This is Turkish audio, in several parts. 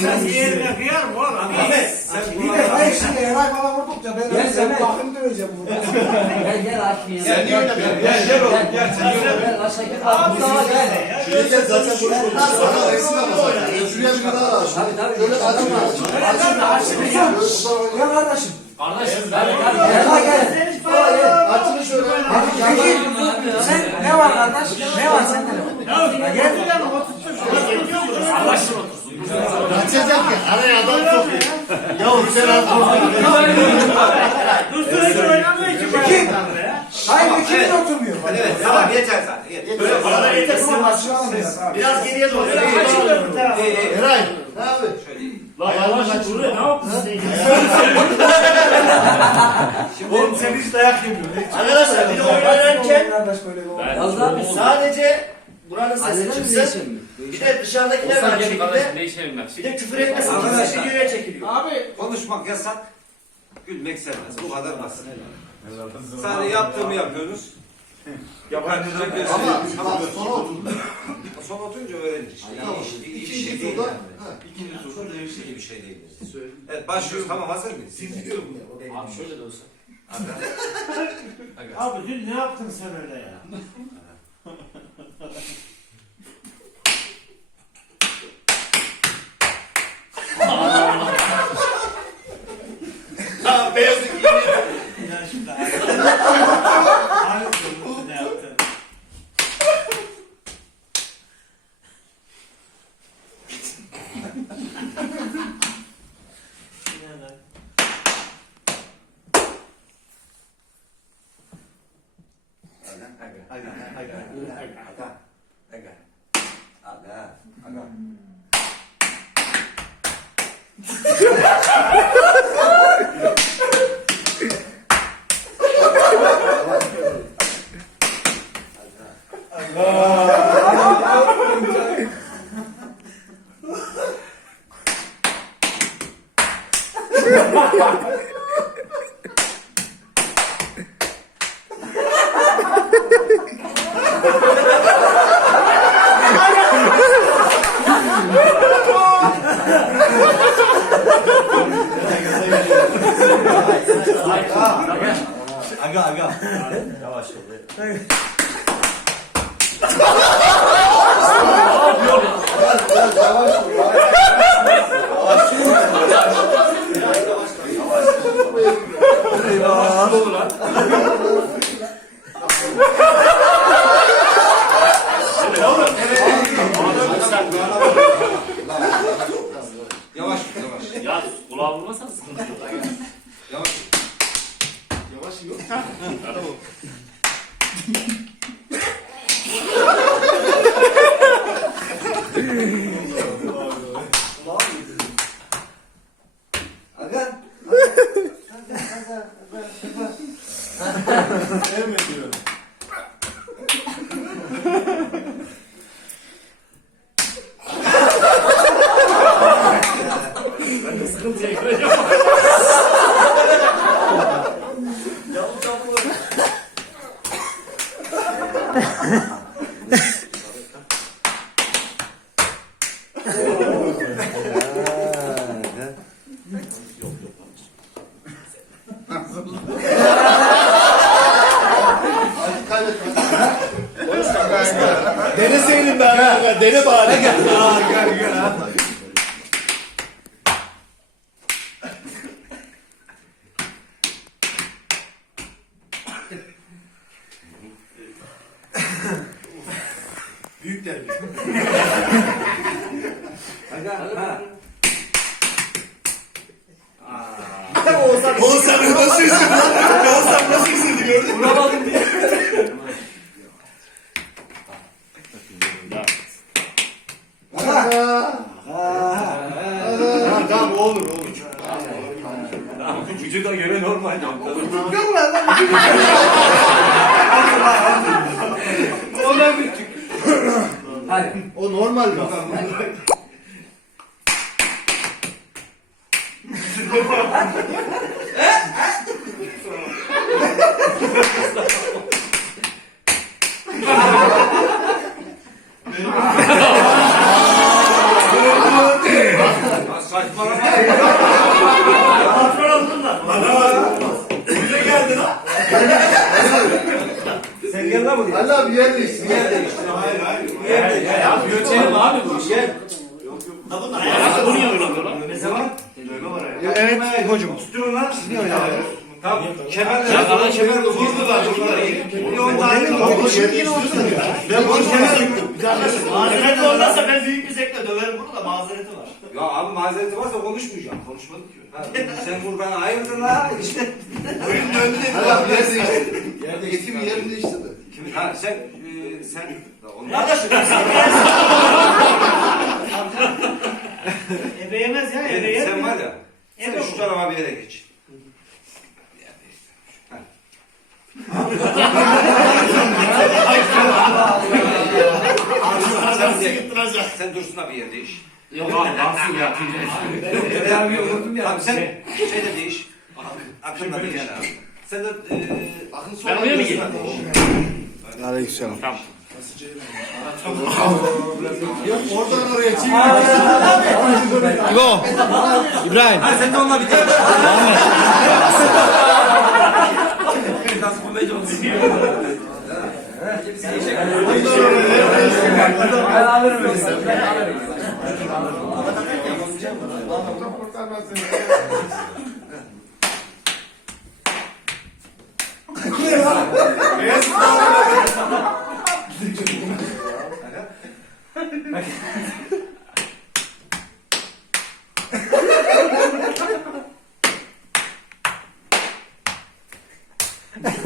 Sen diğerine kıyar mı oğlum? Bir de hayır şimdi Eray bana vurdukça ben Gel öyle sen. bakım döveceğim bunu. Gel gel açmayın. Sen niye oynamıyorsun? Gel, gel oğlum, gel, sen Gel gel aşağı gel. Mustafa gel. Şuraya gel zaten boş konuşuyoruz. Sana eksik ama. Şuraya bir kadar al. Tabii tabii. Şöyle adam al. Ya kardeşim. Kardeşim ben gel gel. Gel. Açını şöyle. Sen ne var kardeş? Ne var sende? Ya gel ki. Araya adam sokuyor. Yavrum sen az Dur sürekli oynamıyor ki. Kim? Hayır bu kimin oturmuyor? Evet tamam yeter zaten. Yeter. Böyle Bana yeter. Ya. Biraz geriye doğru. Açılır bu taraf. Eray. Ne abi? Lan yavaş buraya ne yaptın sen? Oğlum sen hiç dayak yemiyorsun. Arkadaşlar bir de oynarken Kardeş böyle bir olay. Yalnız abi. sadece buranın sesi Anneden mi çıksın. değişir mi? Bir de dışarıdakiler şekilde. kardeşim değişelim. Bir de küfür etmesin. Arkadaşlar. Kimse videoya çekiliyor. Abi Konuşmak yasak. Gülmek serbest. Bu kadar basit. Sadece yaptığımı yapıyorsunuz. Yabancı Ama ama sona oturdu. Son oturunca öğrenir işte. Tamam. İyi, iyi bir İkinci şey değil turda. yani. ha, İkinci turda değişti. İyi bir şey değil. Evet başlıyoruz. Tamam hazır mıyız? Dinliyorum ya. Abi şöyle de olsa. Abi dün ne yaptın sen öyle ya? Deneseydin be aga. Dene bari. Büyük Thank you. Vurdular. Vurdular. Bir on tane Ben bunu kemer yıktım. Mazereti olmazsa ben büyük bir zevkle döverim bunu da mazereti var. Ya abi mazereti varsa konuşmayacağım. Konuşmadık ki. Ha, sen vur bana ayırdın ha işte. Oyun döndü dedi. Allah bir yer değişti. Yer değişti mi yer değiştirdi. Kim? Ha sen e, sen onlar Kardeşim Ebe yemez ya ebe yer sen var ya. Sen Ebe şu tarafa bir yere geç. Sen, dursun abi yer değiş. Yok abi baksın ya. Abi sen şey de değiş. Akınla değiş abi. Sen de e, akın Ben oraya mı geleyim? Aleykümselam. Tamam. Oradan oraya İbo. İbrahim. Ha sen de onunla bir. Nasıl here. Çalışıyorsun?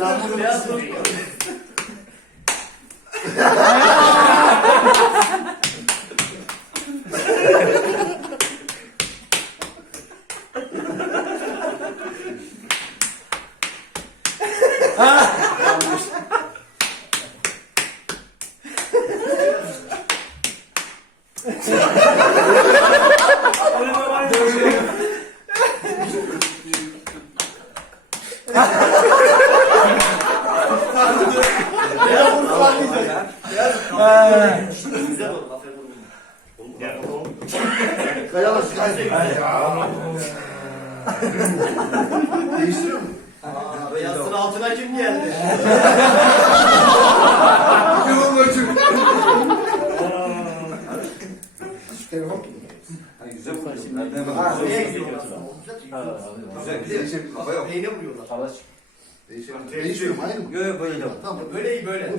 Ben alırım öyle. Ben alırım. Kayalar Değiştiriyor mu? Yastığın altına kim geldi? Telefon ölçüm. Telefon. Güzel gidiyorlar? Güzel güzel. Kafa yok. Neyine vuruyorlar? Değişiyor. Değişiyor mu? Aynı mı? Yok yok böyle. Tamam. Böyle iyi böyle.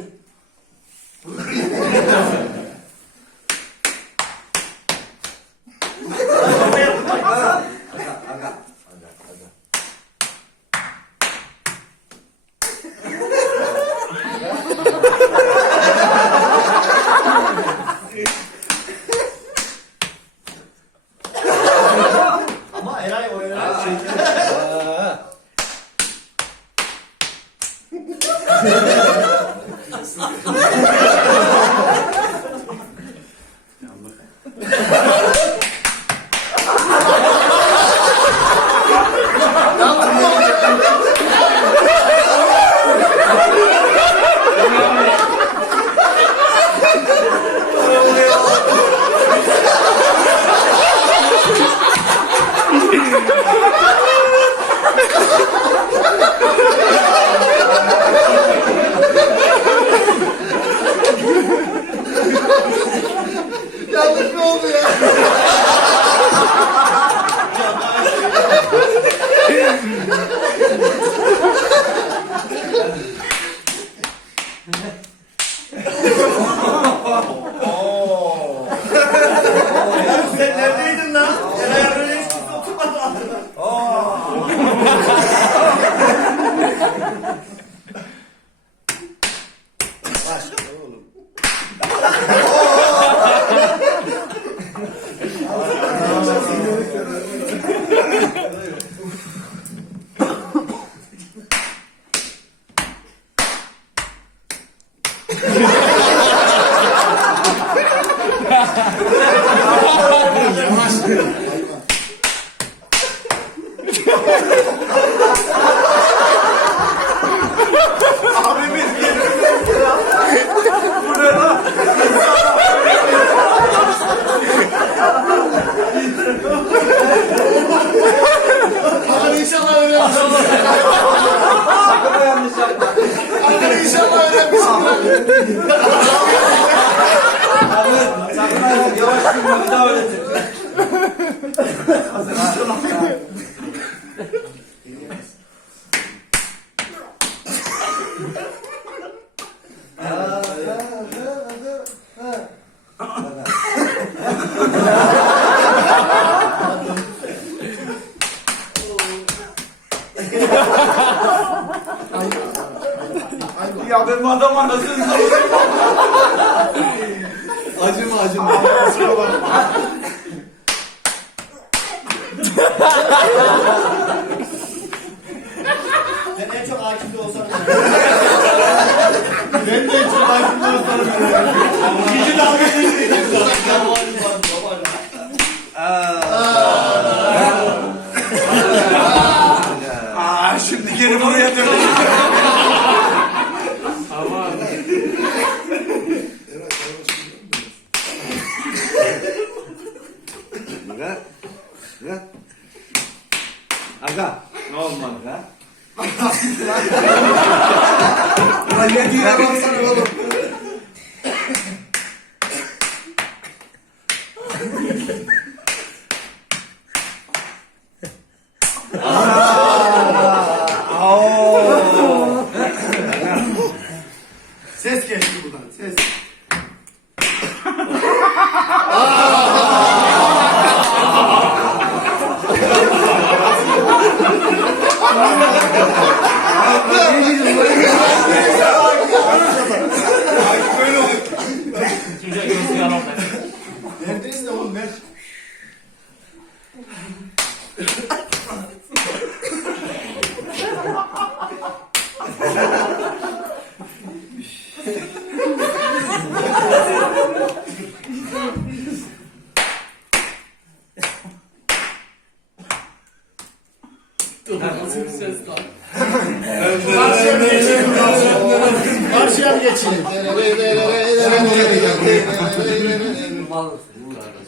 acımda olsam. İkinci dalga Aa şimdi geri buraya dön. Aga. Ne olmadı ha? Ulan yediğine baksana Thank you.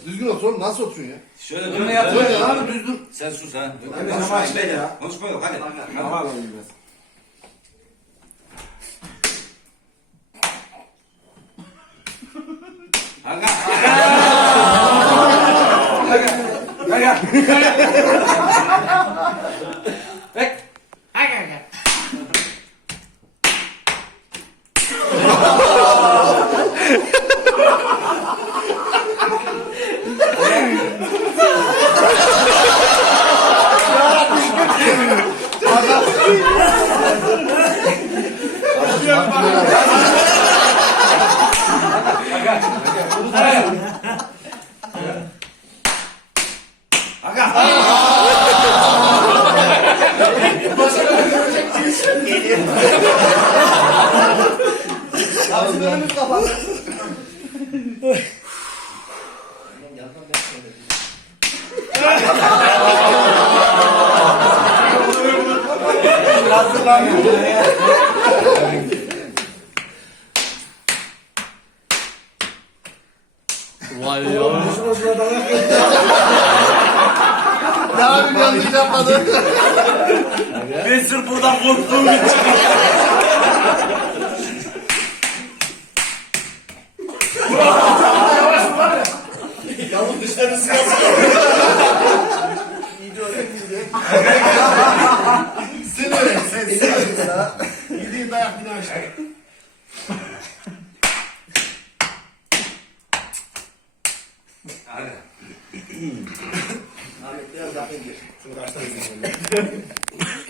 Düzgün otur oğlum nasıl oturuyorsun ya? Şöyle Önüne dön. yatıyor dön. ya. Abi düz dur. Sen sus ha. Konuşma işte. ya. Konuşma yok hadi. Normal olayım biraz. Aga. Bek. Ben sırf buradan korktuğum için. Yavrum dışarı sıkasın. Sen öyle sen sen. Gideyim dayak yine aşağı. Hadi. Ahmet biraz yakın gir. Şunu karşıdan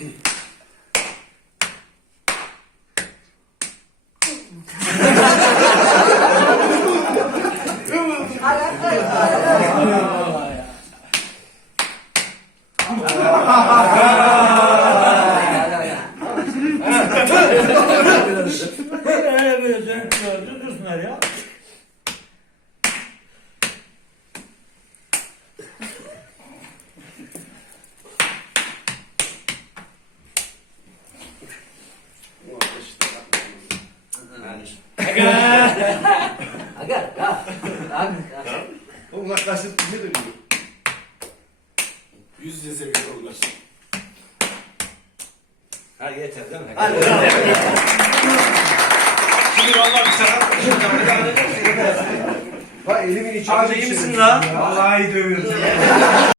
Thank you. Uzaklaştır ne dönüyor? Yüz yüze sevgili olurlar. Ha yeter değil mi? Hadi. Şimdi vallahi bir sakat. Bak elimin içi Amca iyi misin lan? Vallahi dövüyorum.